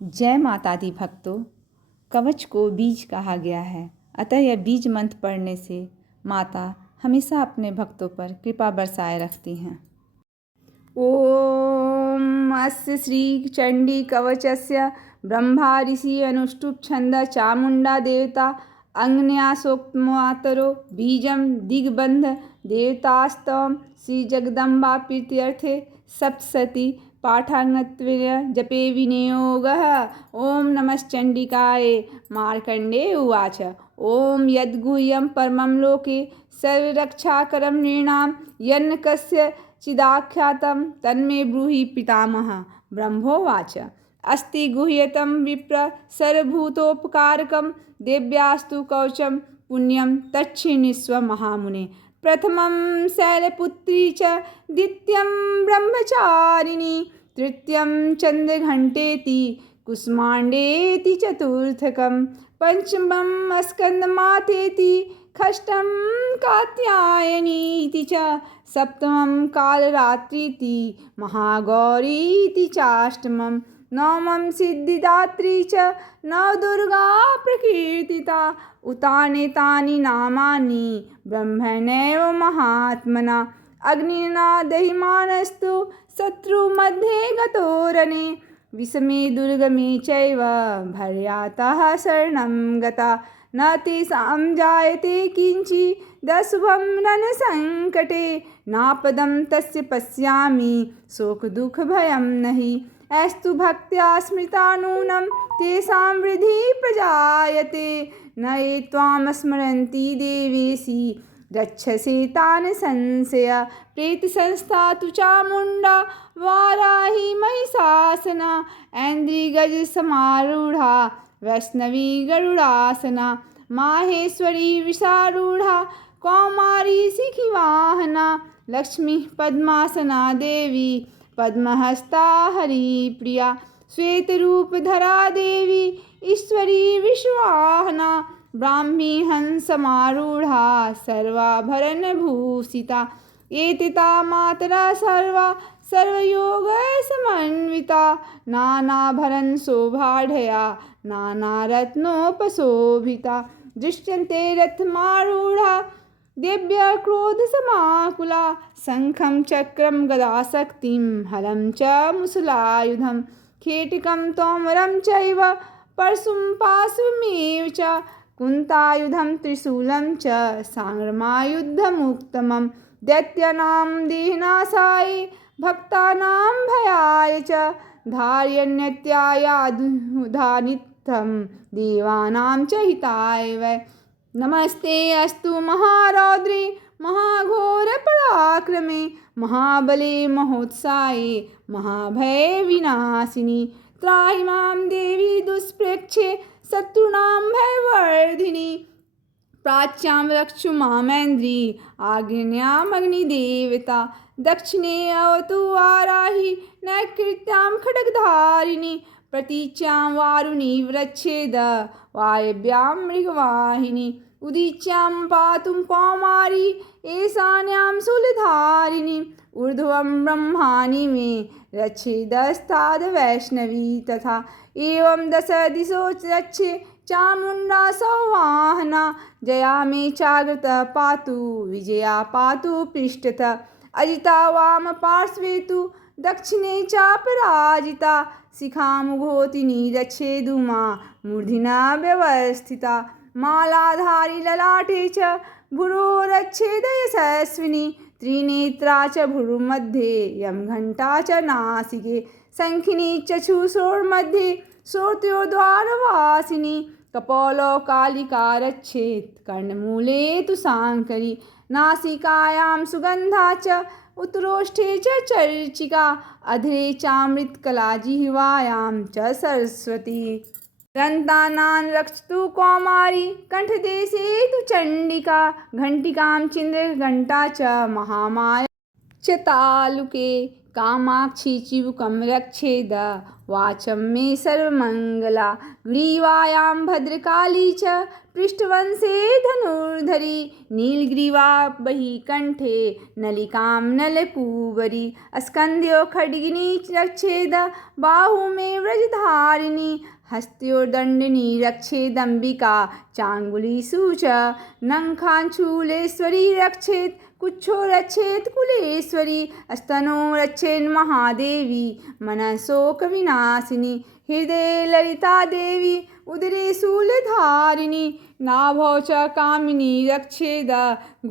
जय माता दी भक्तों, कवच को बीज कहा गया है। अतः यह बीज मंत्र पढ़ने से माता हमेशा अपने भक्तों पर कृपा बरसाए रखती हैं। ओम अस्य श्री चंडी कवचस्य ब्रह्मा ऋषि अनुष्टुप छंद चामुंडा देवता अग्न्यासोक्तमातरो बीजम दिग्बंध देवतास्तम श्री जगदम्बा प्रीत्यर्थे सप्तशती पाठांगत्वेन जपे विनियोगः। ओम नमश्चंडिकाय। मार्कंडेय उवाच। ओम यद्गुह्यं परमं लोके सर्वरक्षाकरं नृणां यन्न कस्य चिदाख्यातं तन्मे ब्रूहि पितामहः। ब्रह्मोवाच। अस्ति गुह्यतं विप्र सर्वभूतोपकारकं देव्यास्तु कवचं पुण्यं तच्छृणुष्व महामुने। प्रथमं शैलपुत्री च द्वितीयं ब्रह्मचारिणी तृतीयं चन्द्रघण्टेति कुष्माण्डेति चतुर्थकं पंचमं स्कन्दमातेति षष्ठं कात्यायनीति च सप्तमं कालरात्रीति महागौरीति चाष्टमं नवमं सिद्धिदात्री च नवदुर्गा प्रकीर्तिता। उतानेतानि नामानि ब्रह्मणैव महात्मना अग्निना दह्यमानस्तु शत्रुमध्ये गतोरणे विषमे दुर्गमे चैव भर्यातः शरणं गता न तेषां जायते किञ्चिदशुभं रणसङ्कटे नापदं तस्य पश्यामि शोकदुःखभयं नहि अस्तु भक्त्या स्मृता नूनं तेषां वृद्धि प्रजायते न ये त्वां स्मरन्ति देवेशि रक्षसे तान् संशय प्रेतसंस्था तु चामुण्डा वाराही महिषासना ऐन्द्रिगजसमारूढा वैष्णवी गरुडासना माहेश्वरी विषारूढ़ा कौमारी शिखिवाहना लक्ष्मी पद्मासना देवी पद्महस्ता हरिप्रिया श्वेतरूपधरा देवी ईश्वरी विश्ववाहना ब्राह्मी हंसमारूढ़ा सर्वाभरणभूषिता एतिता मातरा सर्वा सर्वयोग समन्विता नानाभरण शोभाढया नानारत्नोपशोभिता दृश्यन्ते रथमारूढ़ा देव्या क्रोधसमाकुला शङ्खं चक्रं गदाशक्तिं हलं च मुसलायुधं खेटिकं तोमरं चैव परशुं पाशुमेव च कुन्तायुधं त्रिशूलं च सांग्रामायुधमुत्तमं दैत्यानां देहनाशाय भक्तानां भयाय च धार्यन्यत्यायाधुधानित्यं देवानां च हिताय वै। नमस्ते अस्तु महारौद्रे महाघोरपराक्रमे महाबले महोत्साहे महाभये विनाशिनी त्राहि मां देवी दुष्प्रेक्षे शत्रूणां भयवर्धिनी प्राच्यां रक्षु मामेन्द्री आग्नेयामग्निदेवता दक्षिणे अवतु वाराही नैकृत्यां खड्गधारिणी प्रतीच्यां वारुणी वृच्छेद वायव्यां मृगवाहिनी उदीच्यां पातुं कौमारी ईशान्यां शूलधारिणी ऊर्ध्वं ब्रह्माणि मे रच्छेदस्ताद् वैष्णवी तथा एवं दश दिशो रक्षे चामुण्डा सौवाहना जया मे चाग्रत पातु विजया पातु पृष्ठतः अजिता वाम पार्श्वे तु दक्षिणे चापराजिता शिखामुघोतिनी रच्छेदुमा मूर्धिना व्यवस्थिता मालाधारी ललाटे च भुरो रच्छेद यशस्विनी त्रिनेत्रा च भुरुमध्ये यं घण्टा च नासिके शङ्खिनी चक्षुषोर्मध्ये श्रोत्योद्वारवासिनी कपोलो कालिका रच्छेत् कर्णमूले तु शाङ्करी नासिकायां सुगन्धा च उत्तरोष्ठे च चर्चिका अधरे चामृतकला जिह्वायां च सरस्वती दन्तानां रक्षतु कौमारी कण्ठदेशे तु चण्डिका घण्टिकां चिन्द्रघण्टा च महामाया च तालुके कामाक्षी चिबुकं रक्षेद वाचं मे सर्वमङ्गला ग्रीवायां भद्रकाली च पृष्ठवंशे धनुर्धरी नीलग्रीवा बहिकण्ठे नलिकां नलपूवरी स्कन्ध्यो खड्गिनी रक्षेद बाहु मे व्रजधारिणी हस्तयोर्दण्डिनी रक्षेदम्बिका चाङ्गुलीषु च नखाञ्चूलेश्वरी रक्षेत् कुच्छो रक्षेत् कुलेश्वरी स्तनो रक्षेन्महादेवी मनःशोकविनाशिनी हृदये ललिता देवी उदरे शूलधारिणी नाभौ च कामिनी रक्षेद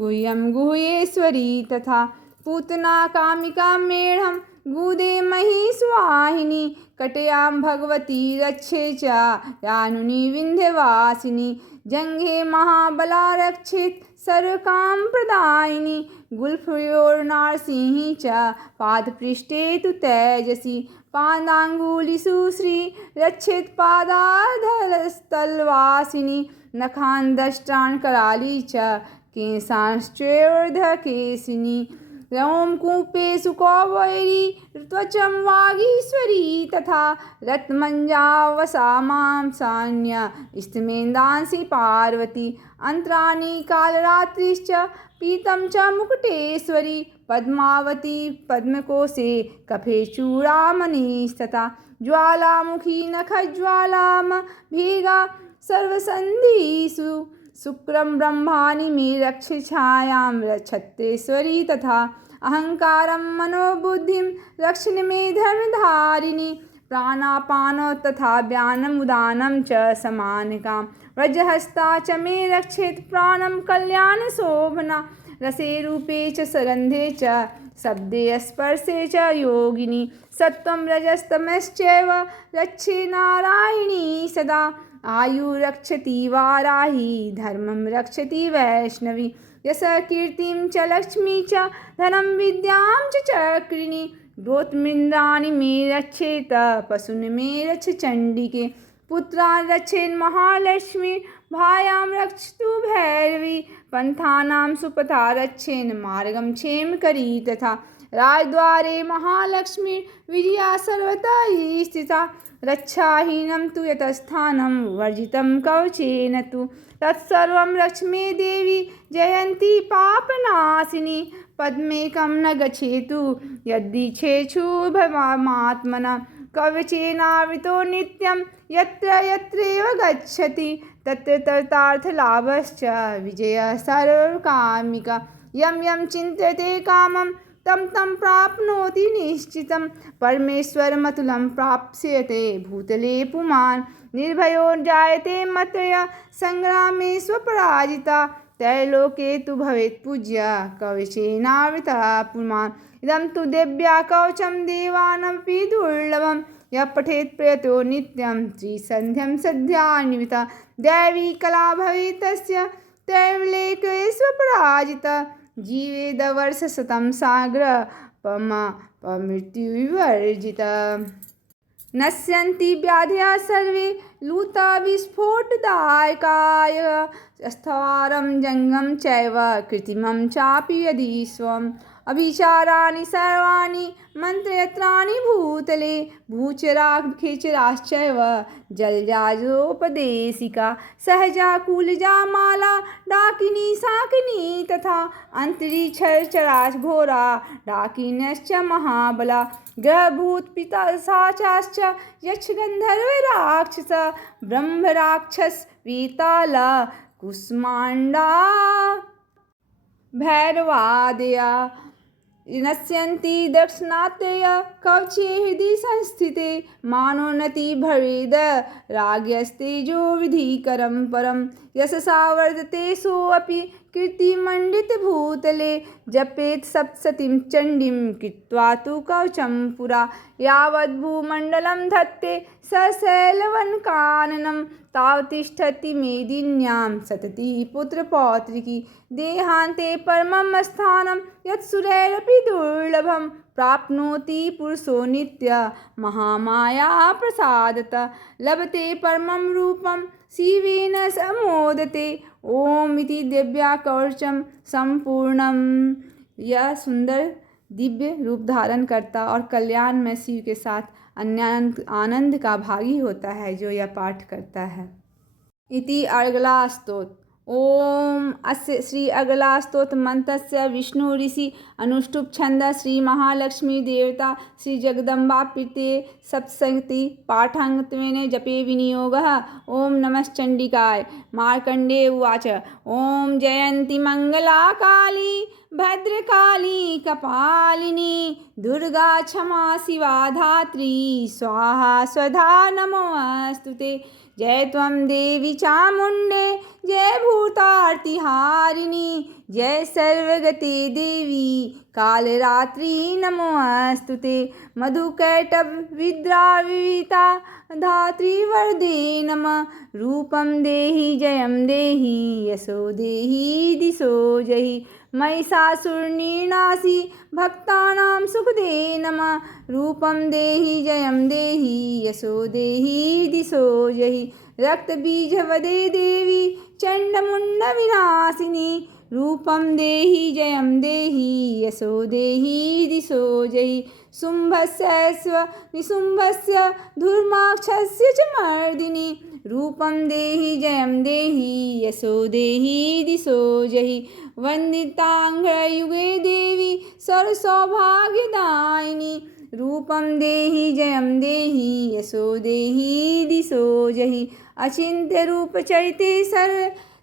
गुह्यं गुह्येश्वरी तथा पूतना कामिका मेढं गुदे महिषवाहिनी कटयां भगवती रक्षे च यानुनी विन्ध्यवासिनी जङ्घे महाबला रक्षेत् सर्वकाम प्रदायिनी गुल्फयोर्नारसिंही च पादपृष्ठे तु तेजसी पादाङ्गुलिषु श्री रक्षेत् पादाधस्तल्वासिनी नखान् दष्टान् कराली च केशांश्चोर्ध्वकेशिनी रोमकूपेषु कौवैरी त्वचं वागीश्वरी तथा रत्नमञ्जावसामां सान्य स्तमेन्दांसि पार्वती अन्तराणि कालरात्रिश्च पीतं च मुकुटेश्वरी पद्मावती पद्मकोशे कफे चूडामणिस्तथा ज्वालामुखी नखज्वालां भेगा सर्वसन्धिषु शुक्रं ब्रह्माणि मे रक्षछायां छत्रेश्वरी तथा अहंकारं मनोबुद्धिं रक्षण मे धर्मधारिणी प्राणापानो तथा व्यानमुदानं च समानिकां व्रजहस्ता च मे रक्षेत् प्राणं कल्याणशोभना रसे रूपे च सगन्धे च शब्दे स्पर्शे च योगिनी सत्त्वं रजस्तमश्चैव रक्षे नारायणी सदा आयु रक्षति वाराही धर्मं रक्षति वैष्णवी यश कीर्तिं च लक्ष्मी च धनं विद्यां च चक्रिणी गोत्रमिन्द्राणि मे रक्षेत पशून् मे रक्ष चण्डिके पुत्रान् रक्षेन् महालक्ष्मी भायां रक्षतु भैरवी पन्थानां सुपथा रक्षेन् मार्गं क्षेमकरी तथा राजद्वारे महालक्ष्मी विजया सर्वतः स्थिता रक्षाहीनं तु यतस्थानं वर्जितं कवचेन तु तत्सर्वं रक्ष मे देवी जयन्ती पापनाशिनी पद्मेकं न गच्छेतु यद्दीक्षेक्षुभमात्मना कवचेनावृतो नित्यं यत्र यत्रैव गच्छति तत्र तत्रार्थलाभश्च विजयः सर्वकामिका यं यं चिन्तयते कामं तं तं प्राप्नोति निश्चितं परमेश्वरमतुलं प्राप्स्यते भूतले पुमान् निर्भयो जायते मत्तया संग्रामे स्वपराजिता त्रैलोके तु भवेत् पूज्या कवचेनावृता पुमान् इदं तु देव्या कवचं देवानमपि दुर्लभं यः पठेत् प्रयतो नित्यं त्रिसन्ध्यं सन्ध्यान्विता दैवी कला भवेत् तस्य त्रैलोके स्वपराजिता जीवेदवर्षशतं साग्रपमृत्युविवर्जिता नश्यन्ति व्याधयः सर्वे लूतविस्फोटदायकाय स्थावरं जङ्गमं चैव कृत्रिमं चापि यदि स्वम् अभिचाराणि सर्वाणि मन्त्रयन्त्राणि भूतले भूचराखेचराश्चैव जलजाजोपदेशिका सहजा कुलजा माला डाकिनी शाकिनी तथा अन्तरिक्षचराघोरा डाकिन्यश्च महाबला ग्रहभूतपिशाचाश्च यक्षगन्धर्वराक्षस ब्रह्मराक्षस वेताला कुष्माण्डा भैरवादया नश्यन्ति दक्षिणात्यय कवचे हृदि संस्थिते मानोन्नति भवेद राज्ञस्तेजो विधिकरं परं यशसा वर्धते सोऽपि कीर्तिमण्डितभूतले जपेत् सप्तशतीं चण्डीं कृत्वा तु कवचं पुरा यावद्भूमण्डलं धत्ते सशैलवनकाननं तावतिष्ठति मेदिन्यां सतती पुत्रपौत्रिकी देहान्ते परमं स्थानं यत्सुरैरपि दुर्लभं प्राप्नोति पुरुषो नित्य महामाया प्रसादत लभते परमं रूपं शिवेन समोदते ओम इति दिव्या कवचम संपूर्णम। यह सुंदर दिव्य रूप धारण करता और कल्याण में शिव के साथ आनंद का भागी होता है जो यह पाठ करता है। इति अर्गला स्तोत्र। ओम अस्य श्री अर्गला स्तोत्र मंत्रस्य विष्णु ऋषि अनुष्टुप छंद श्री महालक्ष्मी देवता श्री जगदम्बा प्रीते सप्तशती पाठांगत्वेन जपे विनियोगः। ओम नमश्चंडिकाय। मार्कंडे उवाच। ओम जयंती मंगला काली भद्रकाली कपालिनी दुर्गा क्षमा शिवा धात्री स्वाहा स्वधा नमोस्तुते। जय त्वं देवी चामुंडे जय भूतार्तिहारिणी जय सर्वगते देवी कालरात्रि नमोस्तुते। मधुकैटभ विद्राविता धात्री वरदे नमः। रूपं देहि जयं देहि यशो देहि दिशो जहि। महिषासुरनिर्नाशी भक्तानां सुखदे नमः। रूपं देहि जयं देहि यशो देहि दिशो जहि। रक्तबीजवदे देवी चण्डमुण्डविनाशिनी रूपं देहि जयं देहि यशो देहि दिशो जहि। शुम्भस्यैश्व निशुम्भस्य धूर्माक्षस्य च मर्दिनी रूपं देहि जयं देहि यशो देहि दिशो जहि। वन्दिताङ्घ्रियुगे देवी सर्वसौभाग्यदायिनी रूपं देहि जयं देहि यशो देहि दिशो जहि। अचिन्त्य रूपचरिते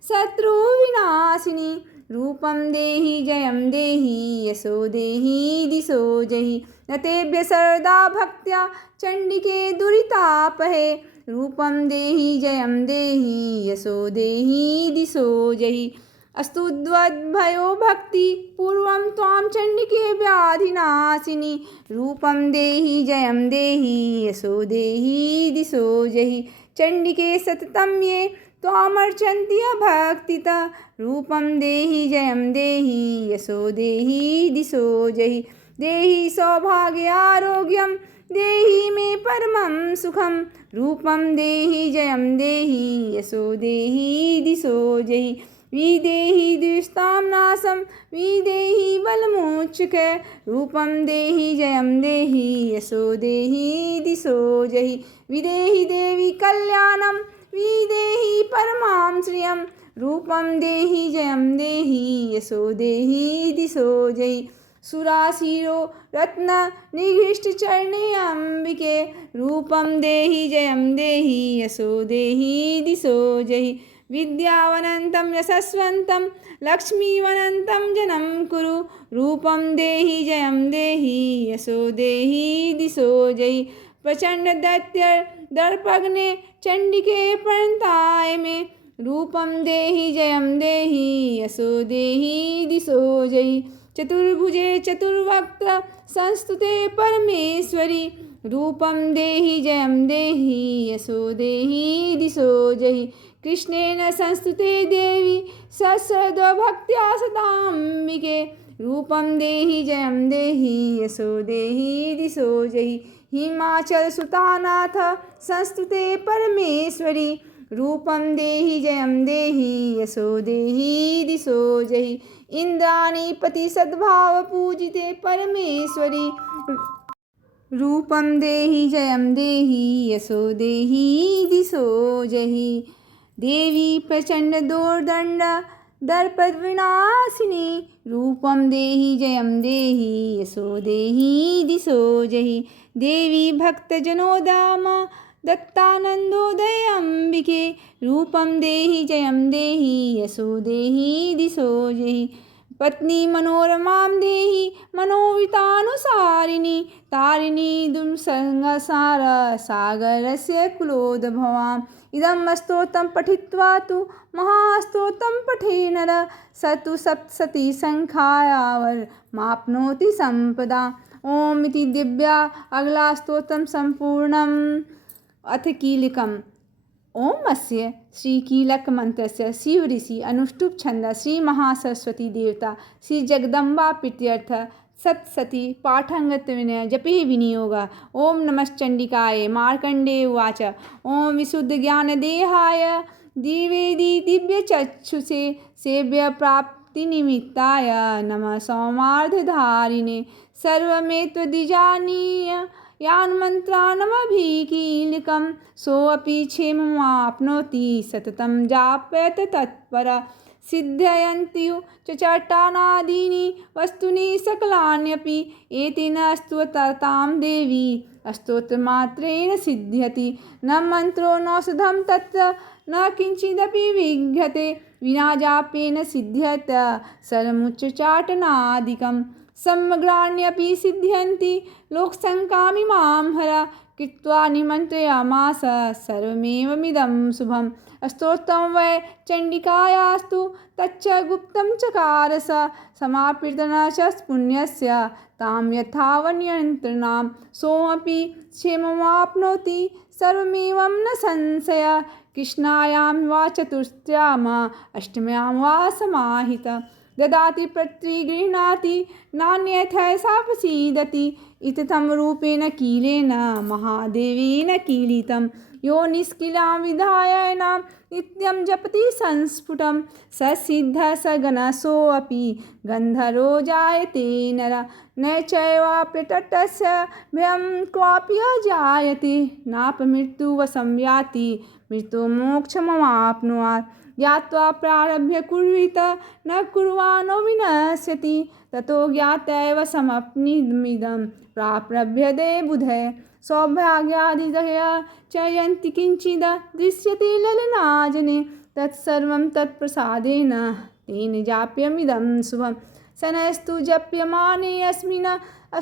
शत्रुविनाशिनी रूपं देहि जयं देहि यशो देहि दिशो जहि। नतेभ्य सर्वदा भक्त्या चण्डिके दुरितापहे रूपं देहि जयं देहि यशो देहि दिशो जहि। अस्तुद्वद्भयो भक्ति पूर्वं त्वां चण्डिके व्याधिनाशिनी रूपं देहि जयं देहि यशो देहि दिशो जहि। चण्डिके सततं ये त्वामर्चन्ति भक्तितः रूपं देहि जयं देहि यशो देहि दिशो जहि। देहि सौभाग्यारोग्यं देहि मे परमं सुखं रूपं देहि जयं देहि यशो देहि दिशो जहि। विदेहि द्विषतां नाशं विदेहि बलमुच्चके रूपं देहि जयं देहि यशो देहि दिशो जहि। विदेहि देवी कल्याणं विदेहि परमां श्रियं रूपं देहि जयं देहि यशो देहि दिशो जहि। सुराशिरो रत्न निघृष्टचरणे अम्बिके रूपं देहि जयं देहि यशो देहि दिशो जहि। विद्यावनन्तं यशस्वन्तं लक्ष्मीवनन्तं जनं कुरु रूपं देहि जयं देहि यशो देहि दिशो जहि। प्रचंड दैत्यदर्पग्ने चण्डिके प्रणताय मे रूपं देहि जयं देहि यशो देहि दिशो जहि। चतुर्भुजे चतुर्वक्त्र संस्तुते परमेश्वरी रूपं देहि जयं देहि यशो देहि दिशो जहि। कृष्णेन संस्तुते देवी सहस्रद्वभक्त्या सदाम्बिके रूपं देहि जयं देहि यशो देहि दिशो जहि। हिमाचलसुतानाथ संस्तुते परमेश्वरी रूपं देहि जयं देहि यशो देहि दिशो जहि। इंद्राणीपति सद्भाव पूजिते परमेश्वरी रूपं देहि जयं देहि यशो देहि दिशो जहि। देवी प्रचंड दोर्दंड दर्पविनाशिनी रूपं देहि जयं देहि यशो देहि दिशो जहि। देवी भक्तजनोदाम दत्तानंदोदय अम्बिके रूपं देहि जयं देहि यशो देहि दिशो जहि। पत्नी मनोरमां देहि मनोवितानुसारिणी तारिणी दुःसंसार सागरस्य कुलोद्भवाम्। इदं स्तोत्रं पठित्वा तु महास्तोत्रं पठे नरः स तु सप्तशती संख्यायावरमाप्नोति संपदा। ओम इति दिव्या अगला स्तोत्रं संपूर्णम्। अथ कीलकम्। ओम अस्य श्री कीलक मंत्रस्य शिव ऋषि अनुष्टुप छंद श्री महासरस्वती देवता श्री जगदम्बा प्रीत्यर्थ सप्तशती पाठांगत्वेन जपे विनियोग। ओम नमश्चंडिकाय। मार्कंडे उवाच। ओम विशुद्ध ज्ञानदेहाय द्विवेदी दिव्यचक्षुषे सेव्य प्राप्ति निमित्ताय नमः। सौमार्धधारिणे सर्वमेत्वद्विजानीय यान्मन्त्राणमभिकीलकं सोऽपि क्षेममाप्नोति सततं जापयत तत्परः सिद्धयन्ति च चट्टानादीनि वस्तूनि सकलान्यपि एतेन स्तुतां देवी स्तोत्रमात्रेण सिद्ध्यति न मन्त्रो नौषधं तत्र न किञ्चिदपि विघ्यते विना जापेन सिद्ध्यत सर्वमुच्चाटनादिकं समग्राण्यपि सिद्ध्यन्ति लोकशङ्कामिमां हर कृत्वा निमन्त्रयामास सर्वमेवमिदं शुभम् स्तोत्रं वै चण्डिकायास्तु तच्च गुप्तं चकार स समापीर्तन च पुण्यस्य तां यथावन्यन्त्रणां सोऽपि क्षेममाप्नोति सर्वमेवं न संशय कृष्णायां वा चतुर्थ्यां अष्टम्यां वा समाहित ददाति प्रतिगृह्णाति नान्यथैषा प्रसीदति इत्थं रूपेण कीलेन महादेवेन कीलितं यो निष्किलां विधायनां नित्यं जपति संस्फुटं स सिद्धः स गणसोऽपि गन्धर्वो जायते नर न चैवाप्यतटस्य भयं क्वापि अजायते नापमृत्युवशं याति मृत्युमोक्षमवाप्नुयात् ज्ञात्वा प्रारभ्य कुर्वीत न कुर्वाणो विनश्यति ततो ज्ञात्यैव समप्निदमिदं प्राप्यते बुधे सौभाग्यादिदय च यन्ति किञ्चिद दृश्यते ललनाजने तत्सर्वं तत्प्रसादेन तेन जाप्यमिदं शुभं शनैस्तु जप्यमाने अस्मिन्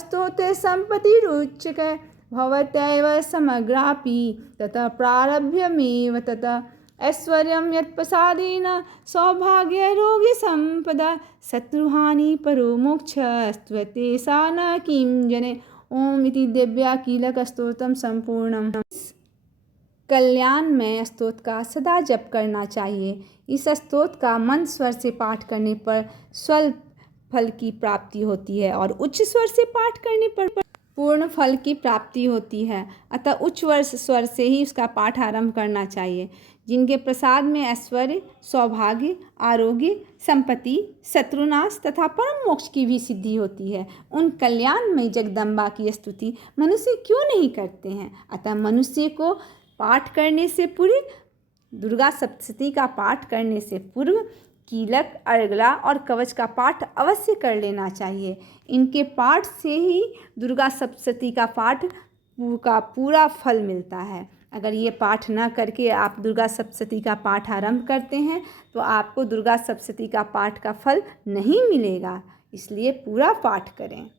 स्तोत्रे सम्पत्तिरुच्यते भवत्यैव समग्रापि ततः प्रारभ्यमेव ततः ऐश्वर्यं यत्प्रसादेन सौभाग्यरोग्यसम्पदा शत्रुहानि परो मोक्षस्त्वते सा न किं जने। ओम इति दिव्या कीलक स्तोत्रम संपूर्णम। कल्याण में स्तोत्र का सदा जप करना चाहिए। इस स्तोत्र का मंद स्वर से पाठ करने पर स्वल्प फल की प्राप्ति होती है और उच्च स्वर से पाठ करने पर पूर्ण फल की प्राप्ति होती है। अतः उच्च स्वर से ही उसका पाठ आरंभ करना चाहिए। जिनके प्रसाद में ऐश्वर्य, सौभाग्य, आरोग्य, संपत्ति, शत्रुनाश तथा परम मोक्ष की भी सिद्धि होती है, उन कल्याण में जगदम्बा की स्तुति मनुष्य क्यों नहीं करते हैं। अतः मनुष्य को पाठ करने से पूर्व, दुर्गा सप्तशती का पाठ करने से पूर्व कीलक, अर्गला और कवच का पाठ अवश्य कर लेना चाहिए। इनके पाठ से ही दुर्गा सप्तशती का पाठ का पूरा फल मिलता है। अगर ये पाठ न करके आप दुर्गा सप्तशती का पाठ आरंभ करते हैं तो आपको दुर्गा सप्तशती का पाठ का फल नहीं मिलेगा। इसलिए पूरा पाठ करें।